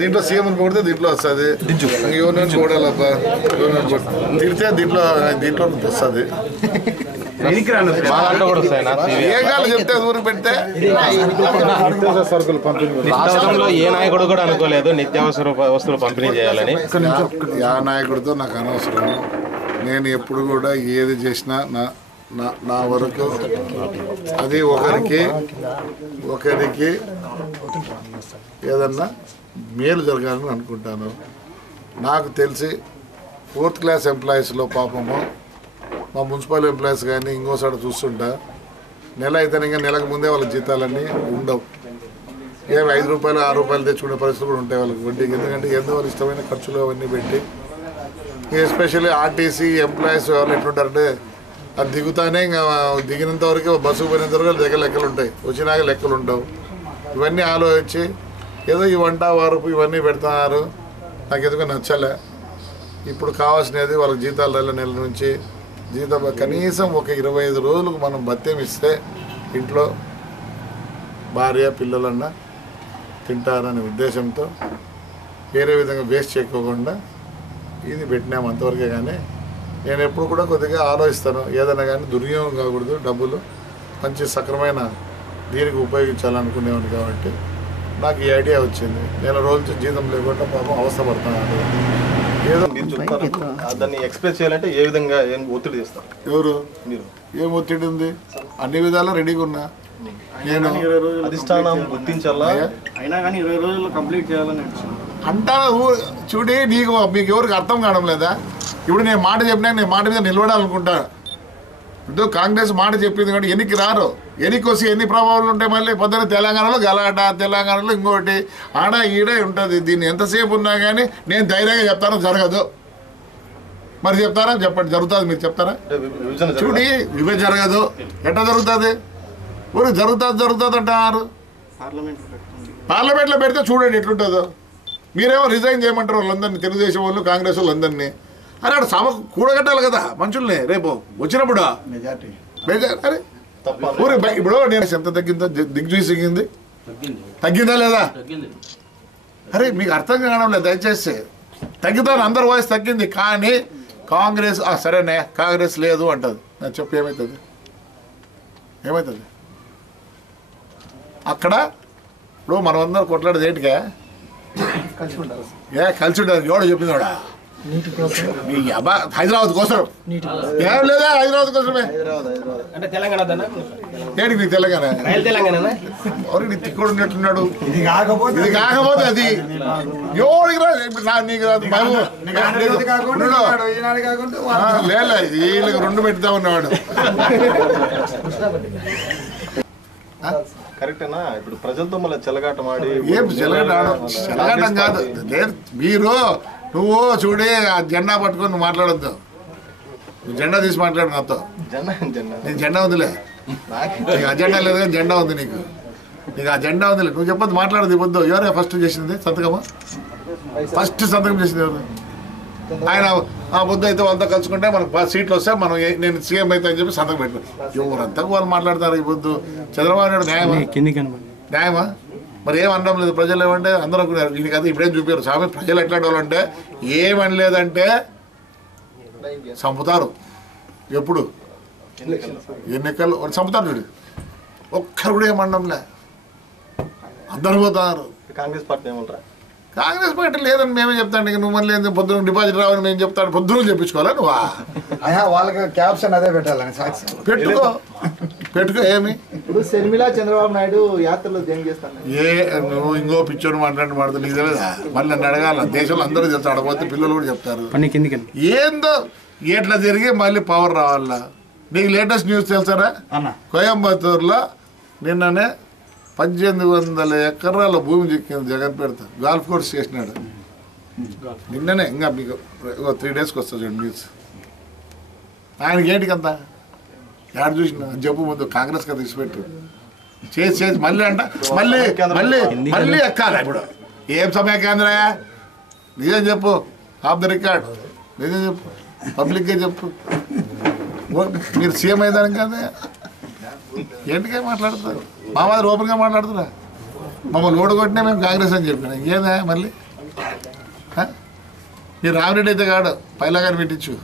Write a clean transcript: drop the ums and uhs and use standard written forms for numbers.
దీంట్లో సీఎం కొడితే దీంట్లో వస్తుంది, యూనియన్ చూడాలబ్బా తిడితే దీంట్లో దీంట్లో వస్తుంది. ఏ కాలం చెప్తే ఊరికి పెడితే రాష్ట్రంలో ఏ నాయకుడు కూడా అనుకోలేదు నిత్యావసర వస్తువులు పంపిణీ చేయాలని. ఆ నాయకుడితో నాకు అనవసరం. నేను ఎప్పుడు కూడా ఏది చేసినా నా వరకు అది ఒకరికి ఏదన్నా మేలు జరగాలని అనుకుంటాను. నాకు తెలిసి 4th క్లాస్ ఎంప్లాయీస్లో పాపము మా మున్సిపల్ ఎంప్లాయీస్ కానీ ఇంకోసారి చూస్తుంటా, నెల అయితే ఇంకా నెలకు ముందే వాళ్ళ జీతాలన్నీ ఉండవు. 5 రూపాయలు 6 రూపాయలు తెచ్చుకునే పరిస్థితులు కూడా ఉంటాయి వాళ్ళకి వడ్డీకి. ఎందుకంటే ఏదో వాళ్ళు ఇష్టమైన ఖర్చులు అవన్నీ పెట్టి, ఎస్పెషల్లీ ఆర్టీసీ ఎంప్లాయీస్ వాళ్ళు ఎట్లుంటారంటే అది దిగుతానే ఇంకా దిగినంత వరకు బస్సుకు పోయినంత వరకు దగ్గర లెక్కలు ఉంటాయి, వచ్చినాక లెక్కలు ఉండవు. ఇవన్నీ ఆలోచించి ఏదో ఈ వంట వారపు ఇవన్నీ పెడుతున్నారు. నాకు ఎందుకు నచ్చలే. ఇప్పుడు కావాల్సినది వాళ్ళకి జీతాలు నెల నుంచి జీతం కనీసం ఒక 25 రోజులకు మనం భత్యం ఇస్తే ఇంట్లో భార్య పిల్లలన్నా తింటారనే ఉద్దేశంతో వేరే విధంగా వేస్ట్ చేయకోకుండా ఇది పెట్టినాము అంతవరకే. కానీ నేను ఎప్పుడు కూడా కొద్దిగా ఆలోచిస్తాను, ఏదైనా కానీ దుర్వినియోగం కాకూడదు, డబ్బులు మంచి సక్రమైన దీనికి ఉపయోగించాలనుకునేవాడిని. కాబట్టి నాకు ఈ ఐడియా వచ్చింది. నేను రోజు జీతం లేకుండా పాపం అవస్థపడుతున్నాను. ఏదో దాన్ని ఎక్స్ప్రెస్ చేయాలంటే ఏ విధంగా ఒత్తిడి చేస్తారు? ఎవరు మీరు? ఏం ఒత్తిడి ఉంది? అన్ని విధాలా రెడీగా ఉన్నా. నేను అధిష్టానం గుర్తించాలా అయినా కానీ 20 రోజుల్లో కంప్లీట్ చేయాలని అంటాను. చూడి మీకు ఎవరికి అర్థం కావడం లేదా? ఇప్పుడు నేను మాట చెప్పినా నేను మాట మీద నిలబడాలనుకుంటా. ఇప్పుడు కాంగ్రెస్ మాట చెప్పింది కాబట్టి ఎన్నికి రారు. ఎన్నికి వస్తే ఎన్ని ప్రభావాలు ఉంటాయి. మళ్ళీ పొద్దున్న తెలంగాణలో గలాట, తెలంగాణలో ఇంకోటి ఆడ ఈడే ఉంటుంది. దీన్ని ఎంతసేపు ఉన్నా కానీ నేను ధైర్యంగా చెప్తాను జరగదు. మరి చెప్తారా? చెప్పండి, జరుగుతుంది. మీరు చెప్తారా? చూడి ఇవే జరగదు. ఎట్లా జరుగుతుంది? ఊరు జరుగుతుంది అంటారు. పార్లమెంట్లో పెడితే చూడండి ఎట్లుంటుందో. మీరేమో రిజైన్ చేయమంటారు వాళ్ళందరినీ, తెలుగుదేశం వాళ్ళు కాంగ్రెస్ వాళ్ళందరినీ. అరే అక్కడ సభ కూడగట్టాలి కదా మనుషుల్ని. రేపు వచ్చినప్పుడు అరే ఊరి ఇప్పుడు నేను ఎంత తగ్గిందో దిగ్విజయింది తగ్గిందా లేదా? అరే మీకు అర్థం కావడం లేదు. దయచేసి తగ్గుతాను, అందరు వాయిస్ తగ్గింది. కానీ కాంగ్రెస్ సరేనే కాంగ్రెస్ లేదు అంటుంది. నేను చెప్పు ఏమవుతుంది? అక్కడ ఇప్పుడు మనం అందరం కొట్లాడేది ఏంటిగా కలిసి ఉంటారు. ఎవడో చెప్పింది హైదరాబాద్ కోసం ఏం లేదా? హైదరాబాద్ కోసమే ఏంటి నీకు తెలంగాణ ఎవరికి తిక్కుడు ఉన్నట్టున్నాడు. ఇది కాకపోతే అది నీకు లేదా? వీళ్ళకి 2 పెడతా ఉన్నవాడు. కరెక్టేనా? ఇప్పుడు ప్రజలతో మళ్ళీ చెలగాటం ఆడి ఏం చెలగాటం కాదు. నువ్వు చూడే ఆ జెండా పట్టుకొని నువ్వు మాట్లాడొద్దు. నువ్వు జెండా తీసి మాట్లాడు నాతో. నీకు జెండా ఉందిలే. నీకు అజెండా లేదు కానీ జెండా ఉంది. నీకు ఆ జెండా ఉందిలే. నువ్వు చెప్పొద్దు, మాట్లాడదు. ఇవ్వద్దు. ఎవరే ఫస్ట్ చేసింది సంతకమా? ఫస్ట్ సంతకం చేసింది ఎవరు? ఆయన ఆ పొద్దు అయితే వాళ్ళతో కలుసుకుంటే మనకు సీట్లు వస్తే మనం నేను సీఎం అయితే అని చెప్పి సంతకం పెట్టాను. ఎవరంతా వాళ్ళు మాట్లాడతారు. ఈ పొద్దు చంద్రబాబు నాయుడు న్యాయమా? మరి ఏం అనడం లేదు. ప్రజలు ఏమంటే అందరూ అనుకున్నారు దీనికి అది ఇప్పుడేం చూపారు. స్వామి ప్రజలు ఎట్లాంటి వాళ్ళు అంటే ఏమని లేదంటే చంపుతారు. ఎప్పుడు ఎన్నికలు చంపుతారు. చూడు ఒక్కరు కూడా ఏమనడంలే, అందరు పోతున్నారు. కాంగ్రెస్ పార్టీ ఏమంటారా? కాంగ్రెస్ పార్టీ లేదని మేమే చెప్తాను. ఇక నువ్వు మళ్ళీ పొద్దున డిపాజిట్ రావని మేము చెప్తాను. పొద్దున చెప్పించుకోవాలా నువ్వు? వాళ్ళకి క్యాప్షన్ అదే పెట్టాలని పెట్టుకో. ఏమి ఇప్పుడు షర్మిల చంద్రబాబు నాయుడు యాత్రలో జంగ్ చేస్తాను. నువ్వు ఇంకో పిక్చర్ మాట్లాడుతూ నీకు తెలియదా? మళ్ళీ నన్ను అడగాల. దేశంలో అందరూ చెప్తారు, అడగపోతే పిల్లలు కూడా చెప్తారు. ఏందో ఎట్లా జరిగి మళ్ళీ పవర్ రావాలా? నీకు లేటెస్ట్ న్యూస్ తెలుసారా? కోయంబత్తూరులో నిన్ననే 1800 ఎకరాల భూమి చిక్కింది. జగన్ పెడతా గాల్ఫ్ కోర్స్ చేసినాడు నిన్ననే. ఇంకా మీకు 3 డేస్కి వస్తుంది చూడండి న్యూస్. ఆయనకి ఏంటికంతా ఎక్కడ చూసిన చెప్పు. ముందు కాంగ్రెస్ గా తీసిపెట్టు చేసి మళ్ళీ అంట మళ్ళీ మళ్ళీ మళ్ళీ ఎక్కాలి. ఇప్పుడు ఏం సమయ కేంద్రయా? నిజం చెప్పు. ఆఫ్ ద రికార్డ్ నిజం చెప్పు. పబ్లిక్గా చెప్పు. మీరు సీఎం అయ్యేదానికి కదా ఏంటికే మాట్లాడతారు? మా మాదిరి ఓపెన్గా మాట్లాడుతురా. మమ్మల్ని ఓడగొట్టినా మేము కాంగ్రెస్ అని చెప్పినా ఇంకేదా మళ్ళీ? మీరు రామిరెడ్డి అయితే కాడు పైలా గారు పెట్టించు.